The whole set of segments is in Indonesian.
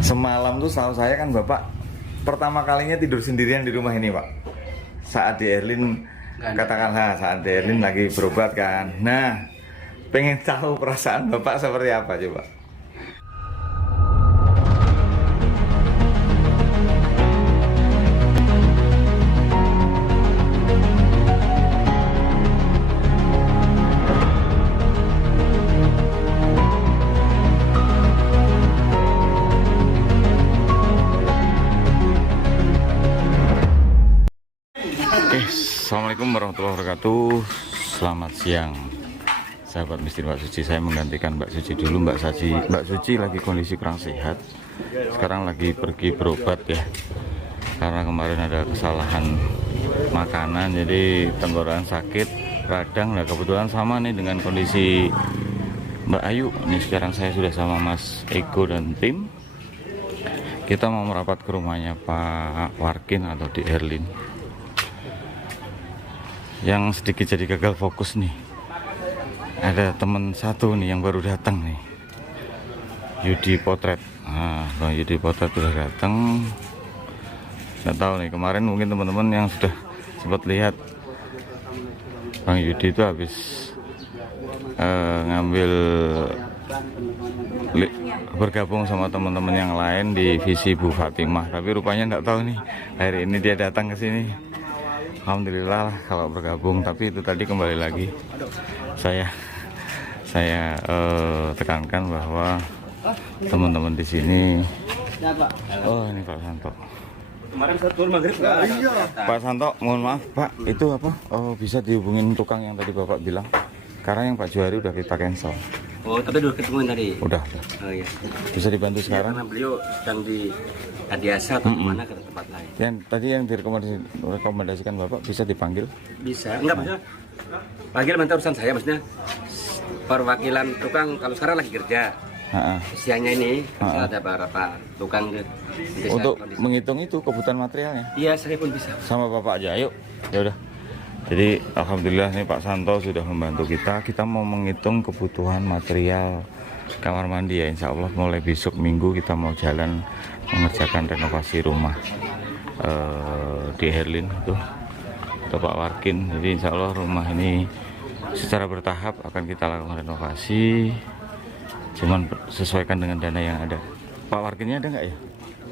Semalam tuh setahu saya kan Bapak pertama kalinya tidur sendirian di rumah ini Pak. Saat di Erlin, katakanlah saat di Erlin lagi berobat kan. Nah, pengen tahu perasaan Bapak seperti apa coba. Assalamualaikum warahmatullahi wabarakatuh. Selamat siang sahabat Mistir Mbak Suci. Saya menggantikan Mbak Suci dulu. Mbak Suci lagi kondisi kurang sehat. Sekarang lagi pergi berobat ya, karena kemarin ada kesalahan makanan, jadi tenggorokan sakit radang. Nah kebetulan sama nih dengan kondisi Mbak Ayu. Ini sekarang saya sudah sama Mas Eko dan tim. Kita mau merapat ke rumahnya Pak Warkin atau di Erlin, yang sedikit jadi gagal fokus nih. Ada teman satu nih yang baru datang nih, Yudi Potret. Nah, Bang Yudi Potret sudah datang. Nggak tahu nih, kemarin mungkin teman-teman yang sudah sempat lihat Bang Yudi itu habis bergabung sama teman-teman yang lain di visi Bu Fatimah, tapi rupanya nggak tahu nih hari ini dia datang ke sini. Alhamdulillah kalau bergabung, tapi itu tadi kembali lagi saya tekankan bahwa teman-teman di sini. Oh ini Pak Santo. Kemarin satu maghrib nggak ada. Pak Santo, mohon maaf Pak, itu apa? Oh bisa dihubungin tukang yang tadi Bapak bilang, karena yang Pak Juari udah kita cancel. Oh tapi udah ketemuin tadi. Udah. Oh iya. Bisa dibantu sekarang? Karena beliau sedang di Adiasa atau mana ke tempat lain. Yang tadi yang direkomendasikan Bapak bisa dipanggil? Bisa. Enggak maksudnya. Panggil nanti urusan saya, maksudnya perwakilan tukang kalau sekarang lagi kerja. Siangnya ini ada beberapa tukang untuk menghitung itu kebutuhan materialnya. Iya, saya pun bisa. Sama Bapak aja, yuk. Ya udah. Jadi alhamdulillah nih Pak Santo sudah membantu kita. Kita mau menghitung kebutuhan material kamar mandi ya. Insya Allah mulai besok Minggu kita mau jalan mengerjakan renovasi rumah di Erlin itu Pak Warkin. Jadi insya Allah rumah ini secara bertahap akan kita lakukan renovasi. Cuman sesuaikan dengan dana yang ada. Pak Warkinnya ada nggak ya?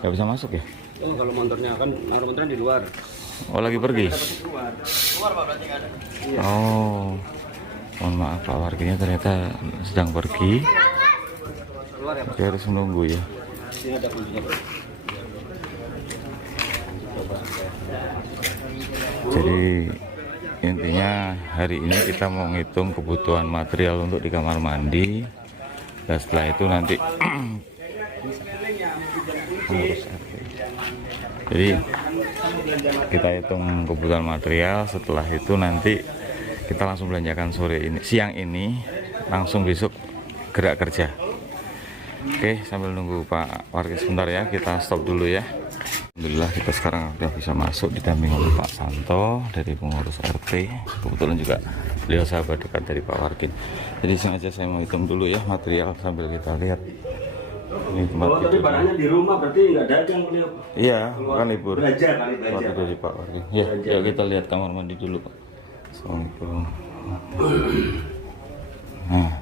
Nggak bisa masuk ya? Oh kalau motornya kan motornya di luar. Oh lagi pergi? Luar Pak, berarti nggak ada. Oh, mohon maaf Pak Warkinya ternyata sedang pergi. Keluar ya Pak. Kita harus menunggu ya. Sini ada kuncinya. Jadi intinya hari ini kita mau ngitung kebutuhan material untuk di kamar mandi. Dan setelah itu nanti jadi kita hitung kebutuhan material. Setelah itu nanti kita langsung belanjakan siang ini, langsung besok gerak kerja. Oke, sambil nunggu Pak Warga sebentar ya, kita stop dulu ya. Alhamdulillah kita sekarang sudah bisa masuk didampingi oleh Pak Santo dari pengurus RT. Kebetulan juga beliau sahabat dekat dari Pak Warkin. Jadi sengaja saya mau hitung dulu ya material sambil kita lihat. Ini tempat tapi barangnya di rumah berarti nggak dagang beliau. Iya, kan libur. Belajar kali belajar. Dari Pak Warkin. Ya, yuk kita lihat kamar mandi dulu Pak. Assalamualaikum. Nah,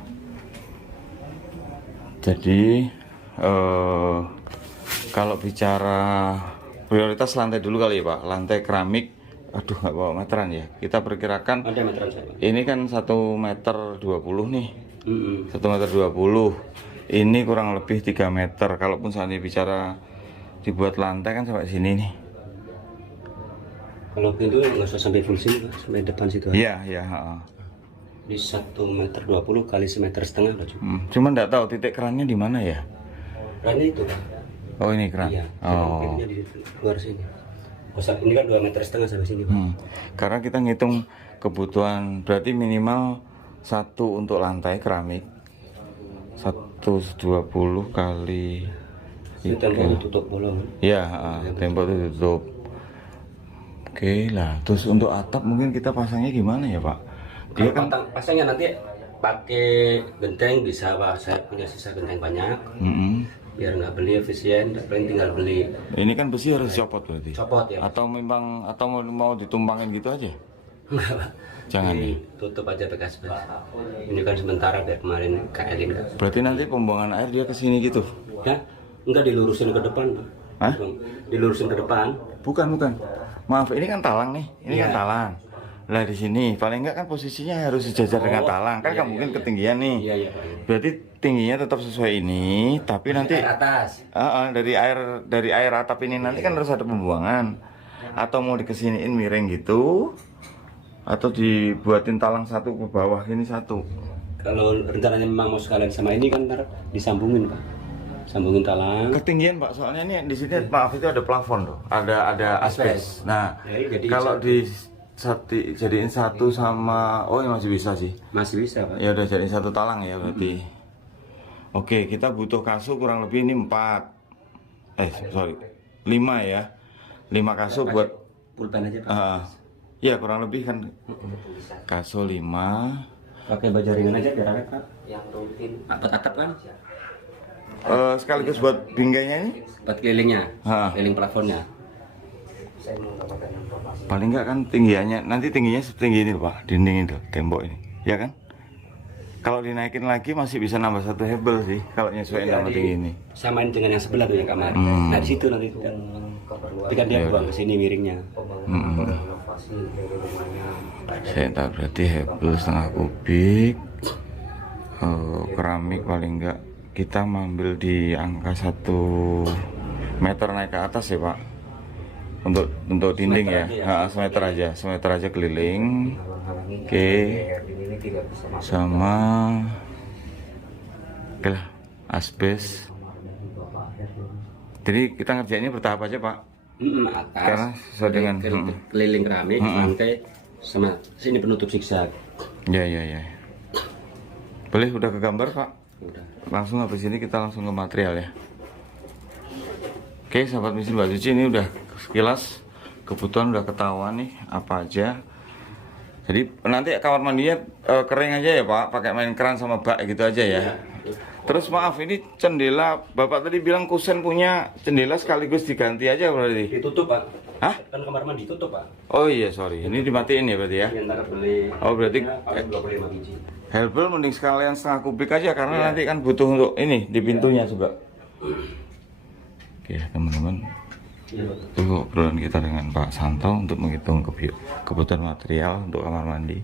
jadi kalau bicara prioritas lantai dulu kali ya Pak. Lantai keramik, aduh nggak bawa meteran ya. Kita perkirakan Ada meteran saya. ini kan 1,20 meter nih. 1,20 meter. Ini kurang lebih 3 meter. Kalaupun seandainya bicara dibuat lantai kan sampai sini nih. Kalau pintu nggak usah sampai full sini Pak, sampai depan situ. Iya, iya. Di 1,20 meter kali 1,5 meter udah cukup. Cuman nggak tahu titik kerannya di mana ya. Kerannya itu Pak. Oh ini keran. Iya. Oh. Pintunya di luar sini. Ini kan 2,5 meter sampai sini Pak. Karena kita ngitung kebutuhan berarti minimal 1 untuk lantai keramik. 120 kali. Ini tembok ditutup bolong. Iya, tembok itu tutup. Oke lah. Terus untuk atap mungkin kita pasangnya gimana ya Pak? Dia kan pasangnya nanti pakai genteng bisa Pak. Saya punya sisa genteng banyak. biar nggak beli efisien, paling tinggal beli. Ini kan besi harus copot berarti. Copot ya. Atau memang mau ditumpangin gitu aja? Enggak, Pak. Jangan ya. Tutup aja pakai asbes. Ini kan sementara biar kemarin kaelin kan. Berarti nanti pembuangan air dia ke sini gitu? Ya, enggak dilurusin ke depan, Pak. Hah? Dilurusin ke depan. Bukan. Maaf, ini kan talang nih. Ini Iya. kan talang. Lah di sini paling enggak kan posisinya harus sejajar dengan talang. Kan nggak mungkin ketinggian nih. Iya, Pak. Berarti tingginya tetap sesuai ini, tapi nanti Air atas. dari air atap ini nanti kan harus ada pembuangan. Atau mau dikesiniin miring gitu, atau dibuatin talang satu ke bawah ini satu. Kalau rencananya memang mau sekalian sama ini kan ntar disambungin, Pak. Sambungin talang. Ketinggian Pak, soalnya ini di sini maaf itu ada plafon loh, ada asbes. Nah, Ya, jadi kalau jadiin satu sama, oh ya masih bisa sih. Masih bisa, Pak. Ya udah jadiin satu talang ya berarti. Oke, kita butuh kasur kurang lebih ini 5 ya. 5 kasur buat pulpen aja, Pak. ya kurang lebih kan kasur 5. Pakai baja ringan aja biar awet, Pak. Yang rutin. Atap kan? Sekaligus buat binggainya ini Buat kelilingnya. Ha. Keliling plafonnya. paling enggak kan tingginya setinggi ini Pak, dinding itu, tembok ini, ya kan? Kalau dinaikin lagi masih bisa nambah 1 hebel sih kalau nyesuaiin sama tinggi ini. Samain dengan yang sebelah tuh yang kamar. Nah, di situ nanti tapi kan dia buang ke sini miringnya. Saya tak berarti hebel setengah kubik. Keramik paling enggak kita mengambil di angka 1 meter naik ke atas ya Pak. Untuk dinding ya, semeter aja keliling. Oke. Sama oke lah, asbes. Jadi kita ngerjainnya bertahap aja Pak. Atas. Karena sesuai dengan keliling keramik, lantai sama sini penutup zigzag. Ya. Boleh udah ke gambar Pak? Udah. Langsung habis ini kita langsung ke material ya. Oke sahabat mesin Mbak Suci, ini udah sekilas kebutuhan udah ketahuan nih apa aja. Jadi nanti kamar mandinya kering aja ya Pak, pakai main keran sama bak gitu aja ya. Terus maaf ini jendela, Bapak tadi bilang kusen punya jendela sekaligus diganti aja berarti. Ditutup, Pak. Hah? Kan kamar mandi ditutup, Pak. Oh iya sorry, ini dimatiin ya berarti ya. Ntar beli. Oh berarti Harus 25 biji. Helbel mending sekalian setengah kubik aja karena nanti kan butuh untuk ini di pintunya juga. Oke teman-teman, itu obrolan kita dengan Pak Santo untuk menghitung kebutuhan material untuk kamar mandi.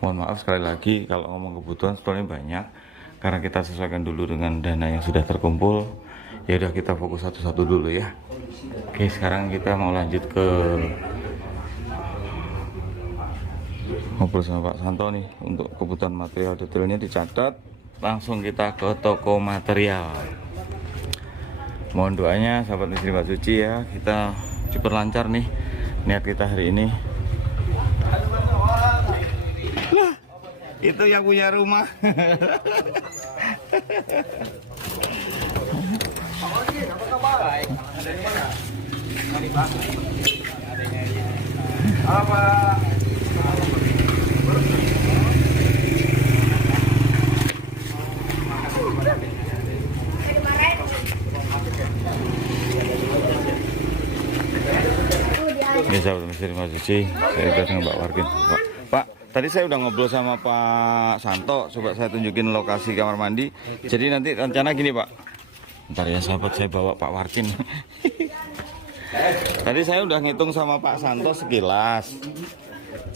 Mohon maaf sekali lagi kalau ngomong kebutuhan sebenarnya banyak karena kita sesuaikan dulu dengan dana yang sudah terkumpul. Ya udah kita fokus satu-satu dulu ya. Oke sekarang kita mau lanjut ke ngobrol sama Pak Santo nih untuk kebutuhan material detailnya dicatat. Langsung kita ke toko material. Mohon doanya sahabat istri Mbak Suci ya, kita cepat lancar nih niat kita hari ini. Lah, itu yang punya rumah. Apa? Ini sahabat mesin Mbak Suci, saya udah dengan Mbak Warkin. Pak, tadi saya udah ngobrol sama Pak Santo, coba saya tunjukin lokasi kamar mandi. Jadi nanti rencana gini Pak. Ntar ya sahabat, saya bawa Pak Warkin. Tadi saya udah ngitung sama Pak Santo sekilas.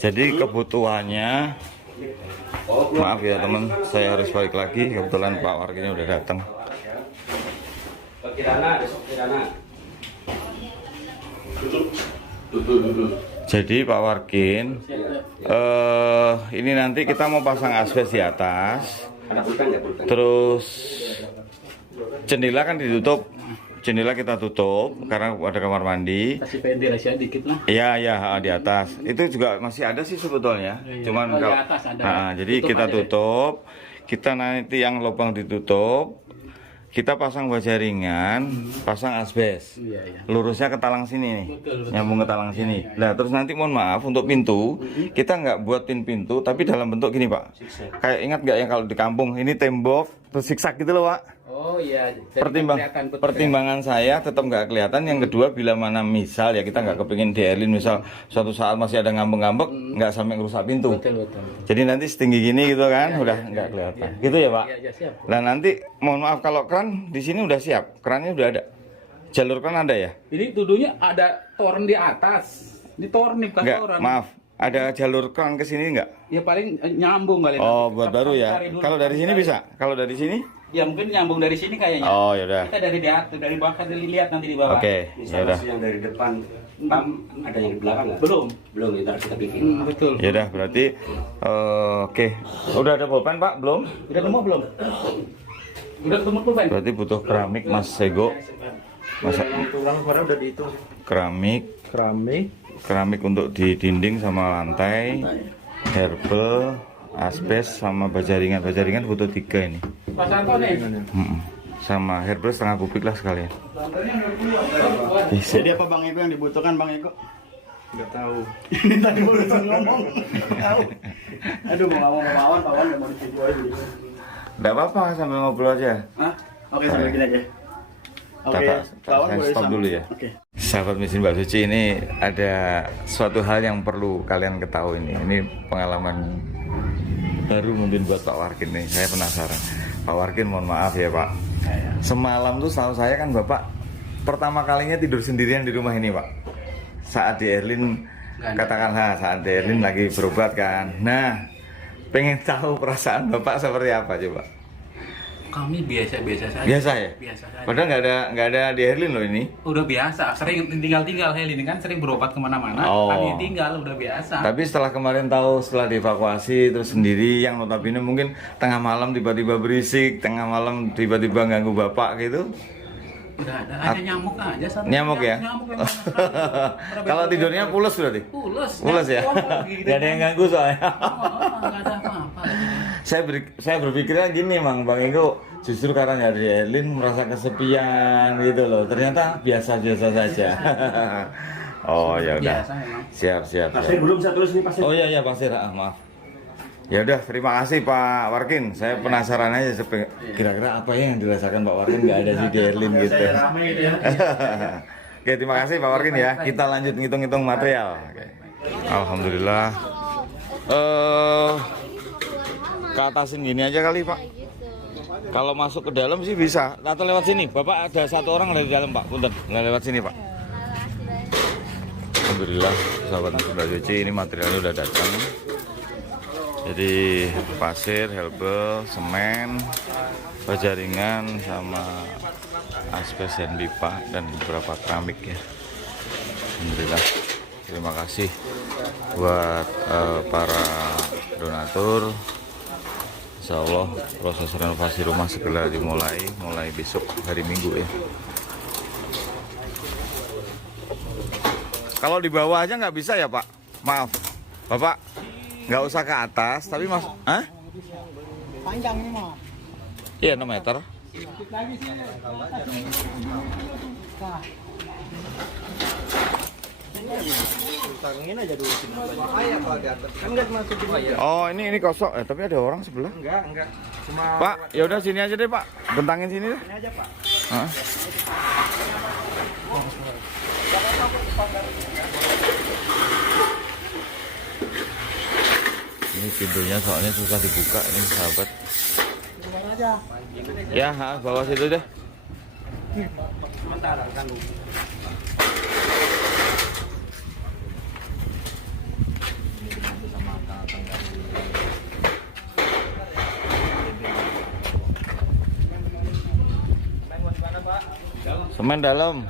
Jadi kebutuhannya, maaf ya teman, saya harus balik lagi. Kebetulan Pak Warkinnya udah datang. Jadi Pak Warkin, ini nanti kita mau pasang asbes di atas. Terus jendela kan ditutup, jendela kita tutup karena ada kamar mandi. Kasih ventilasi dikit lah. Iya di atas. Itu juga masih ada sih sebetulnya. Cuman kalau jadi kita tutup, kita nanti yang lubang ditutup, kita pasang baja ringan, pasang asbes. Lurusnya ke talang sini nih, nyambung ke talang sini. Nah terus nanti mohon maaf untuk pintu, kita nggak buatin pintu, tapi dalam bentuk gini Pak. Kayak ingat nggak yang kalau di kampung ini tembok terus zigzag gitu loh Pak. Oh iya. Pertimbangan saya tetap nggak kelihatan. Yang kedua, bila mana misal ya kita nggak kepingin diairlin, misal suatu saat masih ada ngambek-ngambek, nggak sampai ngerusak pintu. Betul. Jadi nanti setinggi gini gitu kan, udah nggak kelihatan. Gitu ya Pak? Iya, siap. Nah nanti mohon maaf kalau keran di sini udah siap, kerannya udah ada. Jalur keran ada ya? Ini tuduhnya ada toren di atas. Ini toren nih bukan Enggak, toren. maaf. Ada jalur keran ke sini enggak? Ya paling nyambung kali. Oh, nanti. buat Kita baru ya. cari dulu. Kalau dari sini bisa? Kalau dari sini? Ya mungkin nyambung dari sini kayaknya. Oh, yaudah. Kita dari atas, dari bawah dilihat nanti di bawah. Oke, yaudah. Yang dari depan pam ada yang di belakang nggak? Belum. Belum, itu harus kita bikin. Betul. Yaudah, berarti oke. Udah ada pulpen Pak? Belum? Udah ketemu belum? Udah ketemu pulpen? Berarti butuh keramik Mas Sego. Masa Tulang kemarin udah dihitung. keramik untuk di dinding sama lantai, herbal, asbes sama bajaringan butuh 3 ini. Pak Santo nih. Sama herbal setengah kubik lah sekalian. Jadi apa Bang Eko yang dibutuhkan Bang Eko? Nggak tahu. Ini tadi baru ngomong. Tahu. Aduh mau ngomong sama Pawan udah mau dicipu aja. Nggak apa-apa sambil ngobrol aja. Hah? Oke, sambil gini aja. Oke, Pawan saya boleh stop dulu ya. Oke. Sahabat mesin Mbak Suci, ini ada suatu hal yang perlu kalian ketahui nih. Ini pengalaman baru mungkin buat Pak Warkin nih. Saya penasaran. Pak Warkin mohon maaf ya Pak. Semalam tuh setahu saya kan Bapak pertama kalinya tidur sendirian di rumah ini Pak. Saat di Erlin, katakanlah saat di Erlin lagi berobat kan. Nah, pengen tahu perasaan Bapak seperti apa coba? Kami biasa-biasa saja. Biasa ya? Biasa saja. Padahal nggak ada di Erlin loh ini. Udah biasa, sering tinggal Hel ini kan sering berobat kemana-mana. Oh. Kami tinggal udah biasa. Tapi setelah kemarin tahu setelah dievakuasi terus sendiri yang notabene mungkin tengah malam tiba-tiba berisik, tengah malam tiba-tiba ganggu Bapak gitu. Udah ada nyamuk aja satu. Nyamuk ya? Nyamuk yang Kalau tidurnya pules berarti? Pules Ya? Gitu. Gak ada yang ganggu soalnya. Nggak ada apa-apa. Saya berpikirnya gini Bang Eko, justru karena nggak di Erlin merasa kesepian gitu loh. Ternyata biasa-biasa saja. Oh ya udah. Biasa memang. Siap. Pasir belum saya tulis nih pasir. Oh iya pasir, maaf. Ya udah, terima kasih Pak Warkin. Saya penasaran aja kira-kira apa yang dirasakan Pak Warkin nggak ada di Erlin gitu. Saya rame gitu ya. Oke, terima kasih Pak Warkin ya. Kita lanjut ngitung-ngitung material. Oke. Alhamdulillah. Ke atasin gini aja kali Pak. Kalau masuk ke dalam sih bisa. Atau lewat sini. Bapak ada satu orang dari dalam Pak. Punten, nggak lewat sini Pak. Alhamdulillah, sahabat Mbak Suci, ini materialnya udah datang. Jadi pasir, helbel, semen, bajaringan, sama asbes dan pipa dan beberapa keramik ya. Alhamdulillah. Terima kasih buat para donatur. Insya Allah proses renovasi rumah segera mulai besok hari Minggu ya. Kalau di bawah aja nggak bisa ya Pak? Maaf, Bapak nggak usah ke atas, tapi mas, Panjang ini mah. Iya 6 meter. Tangin aja dulu sini. Bahaya kalau di atas. Kan enggak masukin aja. Oh ini kosong, tapi ada orang sebelah. Enggak. Cuma Pak, ya udah sini aja deh Pak, bentangin sini deh. ini aja, Pak. Hah? Ini pintunya soalnya susah dibuka ini sahabat. Keluar aja. Ya, bawa situ deh. Sementara ganggu. Semen dalam.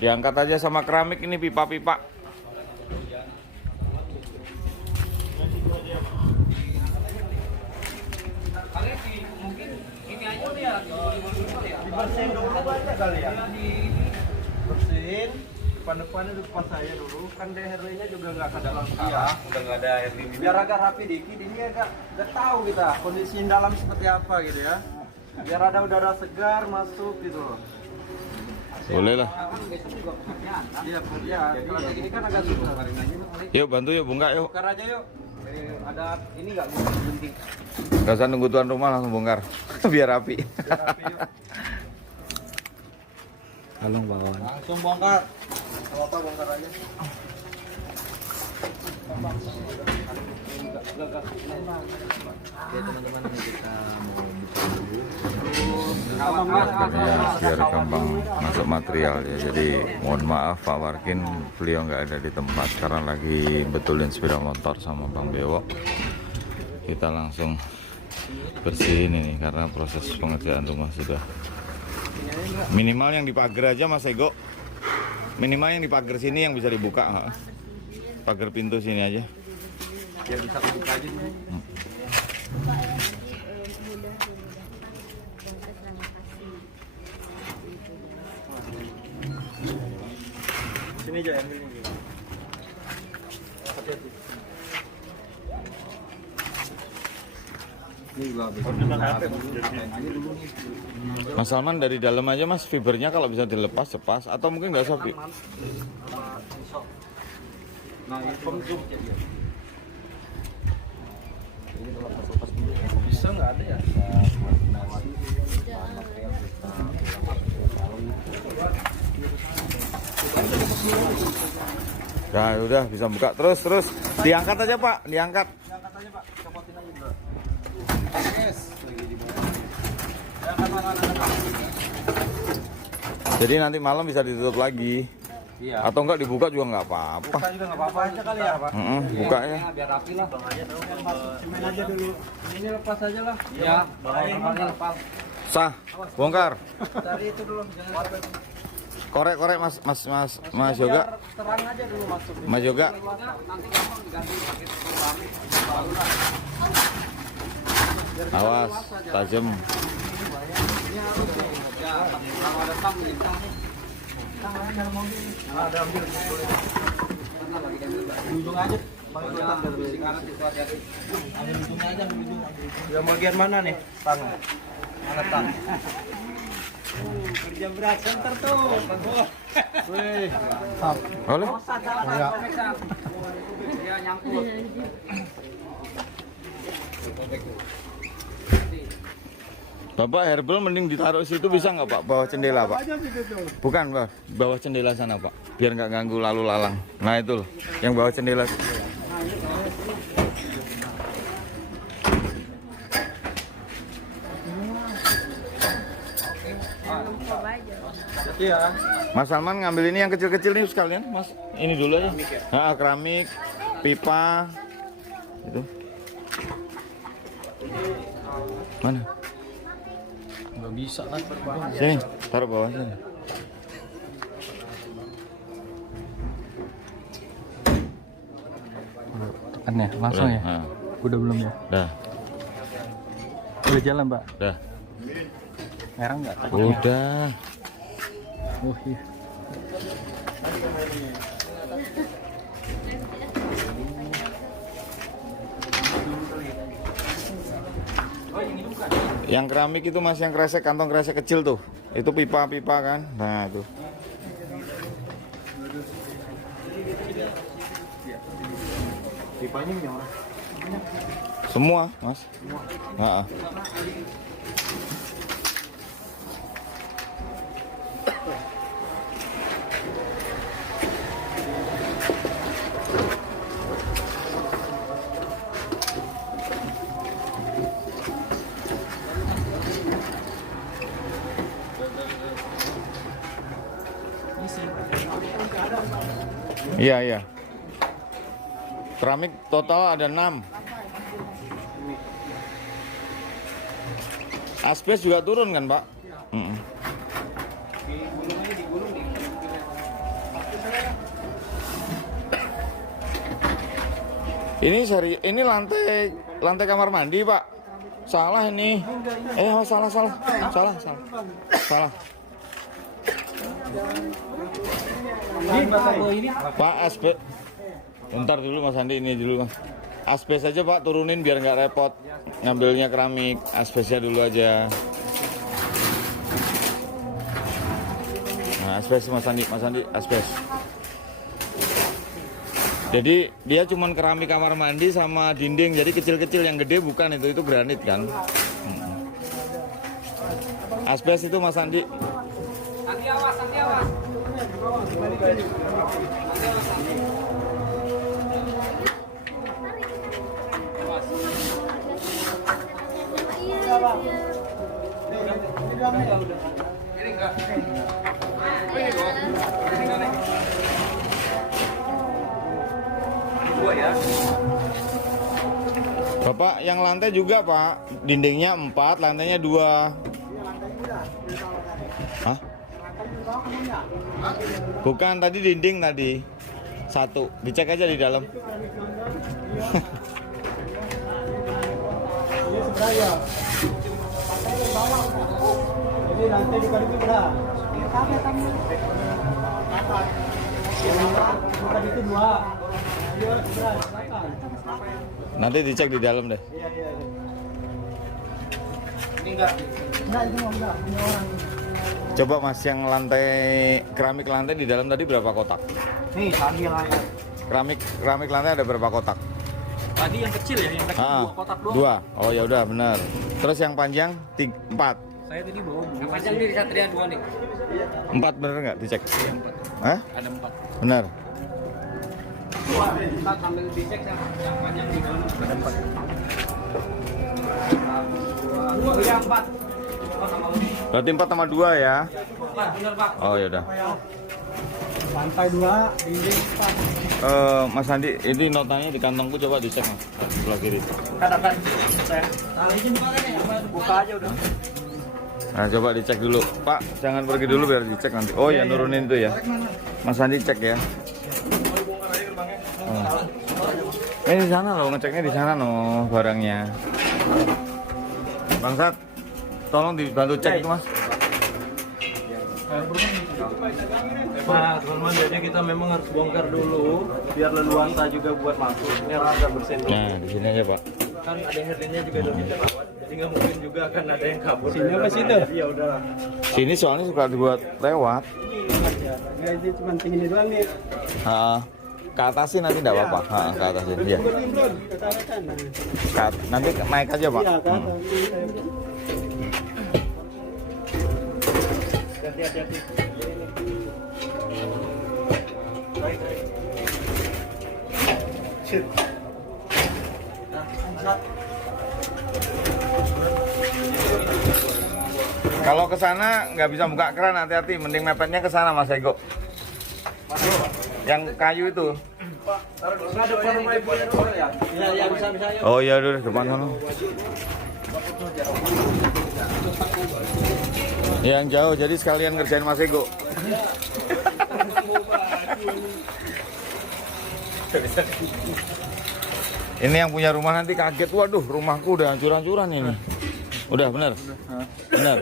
Diangkat aja sama keramik ini pipa-pipa. Dibersihin dulu aja kali ya. Bersihin. Depan-depannya depan saya dulu. Kan DRL-nya juga nggak ada dalam sekarang. Udah nggak ada air ini. Biar agak rapi dikit. Ini agak tahu kita kondisi dalam seperti apa gitu ya. Biar ada udara segar masuk gitu loh. Boleh lah. Iya, kalau kayak gini kan agak susah. Yuk bantu yuk bongkar yuk. Bongkar aja yuk. Ada ini nggak gunting? Gak usah nunggu tuan rumah langsung bongkar. Biar rapi. Biar rapi yuk. Tolong bawaan. Langsung bongkar. Kalau apa bongkar aja. Oke teman-teman, ini kita mau buka dulu. Ya, biar gampang masuk material ya. Jadi mohon maaf Pak Warkin, beliau nggak ada di tempat karena lagi betulin sepeda motor sama Bang Bewok. Kita langsung bersihin ini karena proses pengerjaan rumah sudah minimal yang di pagar aja Mas Ego, minimal yang di pagar sini yang bisa dibuka, pagar pintu sini aja Biar bisa buka aja. Sini aja ambil ini. Ini juga bisa. Mas Salman. Dari dalam aja Mas, fibernya kalau bisa dilepas cepas atau mungkin nggak usah. Nah, ini zoom jadi. Bisa nggak ada ya? Nah, udah bisa buka terus diangkat aja Pak, diangkat. Angkat aja Pak, copotin aja dulu. Jadi nanti malam bisa ditutup lagi. Iya. Atau enggak dibuka juga nggak apa-apa. Buka juga nggak apa-apa aja kali ya Pak. Buka ya. Biar rapi lah. Semen aja dulu. Ini lepas aja lah. Ya, bawain lepas. Sah, bongkar. Dari itu dulu. Korek-korek Mas Yoga. Terang aja dulu masuk. Mas Yoga. Nanti gampang diganti pakai pelang. Awas, tajam. Ini harus ya, kalau ada tang ini. Ada ambil. Ujung aja. Bang ikutan dari kanan itu hati-hati. Ambil ujungnya aja, ambil ujung. Yang bagian mana nih? Tang. Mana tang? Kerja berat center tuh, Bang Bo. Wih. Boleh? Enggak. Dia nyangkut. Bapak herbal mending ditaruh situ bisa nggak Pak? Bawah jendela Pak? Bukan Pak, bawah jendela sana Pak. Biar nggak ganggu lalu lalang. Nah itu loh, yang bawah jendela. Iya. Mas Salman ngambil ini yang kecil-kecil nih sekalian, Mas. Ini dulu aja. Nah, keramik, pipa, itu. Mana? Nggak bisa kan? Sini, taruh bawah sini. Tekan ya, langsung ya? Nah, Udah belum ya? dah, Udah jalan Pak? dah. Merah nggak? Udah. Oh iya. Yang keramik itu Mas, yang kresek, kantong kresek kecil tuh. Itu pipa-pipa kan. Nah, itu. Pipanya punya orang. Semua, Mas. Nah, iya, iya. Keramik total ada 6. Asbes juga turun kan, Pak? Ini lantai kamar mandi, Pak. Salah ini. Salah. Pak, asbes. Bentar dulu Mas Andi, ini dulu Mas. Asbes aja Pak, turunin biar nggak repot. Ngambilnya keramik, asbesnya dulu aja. Nah, asbes Mas Andi, asbes. Jadi dia cuman keramik kamar mandi sama dinding, jadi kecil-kecil, yang gede bukan, itu granit kan. Asbes itu Mas Andi. Nanti awas Bapak, yang lantai juga Pak, dindingnya 4, lantainya 2. Hah? Bukan, tadi dinding tadi 1, dicek aja di dalam. Ini sebenarnya. Jadi lantai bukan itu berapa? Bukan itu 2. Dia sebelah belakang. Nanti dicek di dalam deh. Iya. Ini enggak. Enggak, itu enggak. Ini orang. Coba Mas, yang lantai keramik lantai di dalam tadi berapa kotak? Nih, tadi yang lain. Keramik lantai ada berapa kotak? Tadi yang kecil ya, yang kecil 2 kotak doang. 2. Oh ya udah benar. Terus yang panjang 4. Saya tadi bawa Yang panjang ini di Satria 2 nih. 4 bener nggak dicek? Hah? ada 4. Benar. Kita sambil dicek yang panjang di dalam ada 4. Iya 4. Berarti 4 sama 2 ya? 4 benar Pak. Oh ya udah. Lantai 2, dinding 4. Mas Andi, ini notanya di kantongku, coba dicek Mas. Di sebelah kiri. Katakan saya. Buka aja udah. Nah, coba dicek dulu. Pak, jangan pergi dulu biar dicek nanti. Oh ya, nurunin tuh ya. Mas Andi cek ya. Ini di sana loh, ngeceknya di sana loh barangnya. Bangsat, tolong dibantu cek itu Mas. Nah, teman-teman, jadi kita memang harus bongkar dulu biar leluasa juga buat masuk. Ini rasa bersih dulu. Nah, di sini aja Pak. Kan ada herdinya juga udah kita rawat, jadi nggak mungkin juga akan ada yang kabur. Sini apa situ? Ya udahlah. Sini soalnya suka dibuat lewat. Ya, itu cuma tinggi doang nih. Ke atasin nanti enggak apa-apa. Ke atasin. Iya. Katakan. Nanti naik aja Pak. Iya, kan. Hati-hati. Shit. Kalau ke sana nggak bisa buka keran, hati-hati. Mending mepetnya ke sana Mas Ego. Yang kayu itu. Nggak depan rumah ibu ya? Iya, bisa. Oh iya, udah depan sana. Yang jauh, jadi sekalian ngerjain Mas Ego. Ini yang punya rumah nanti kaget, waduh rumahku udah hancur-hancuran ini. Udah bener? Bener?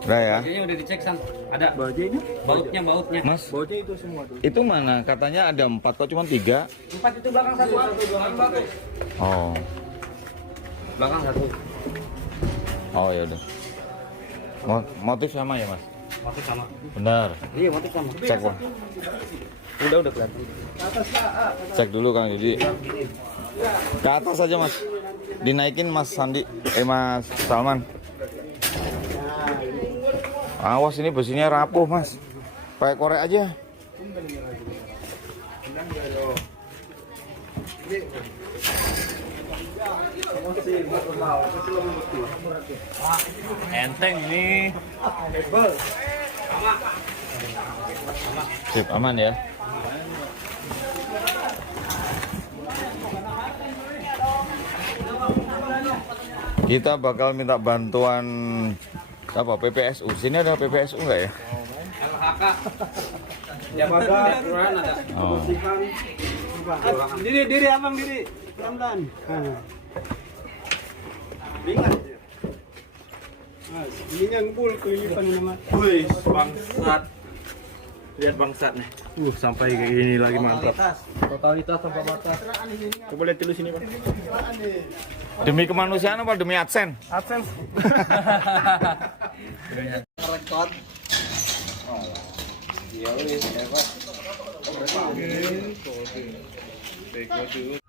Udah ya? Bajunya udah dicek San. Ada Bajunya? bautnya. Mas, Bajunya itu semua tuh. itu mana? Katanya ada 4, kok cuma 3? 4 itu belakang satu. Oh, Belakang satu. oh ya udah. Motif sama ya Mas? Motif sama. Benar. Iya, motif sama. Cek Bang. Udah kelihatan. Cek dulu Kang Yudi. Ke atas aja Mas. Dinaikin Mas Sandi. Mas Salman. Awas ini besinya rapuh Mas. Pakai korek aja. Enteng ini. Sip, aman ya. Kita bakal minta bantuan apa PPSU. Sini ada PPSU enggak ya? LHK. Yang ada kelurahan ada. Oh. Diri abang diri. Pelan-pelan. Ringan. Ini ngumpul kelilipan nama. Wih, bangsat. Lihat bangsat nih. Sampai kayak gini lagi mantap. Totalitas tanpa batas. Coba lihat dulu sini, Pak. Demi kemanusiaan apa demi AdSense? AdSense. Rekod. Ya wis, hebat. Teko dulu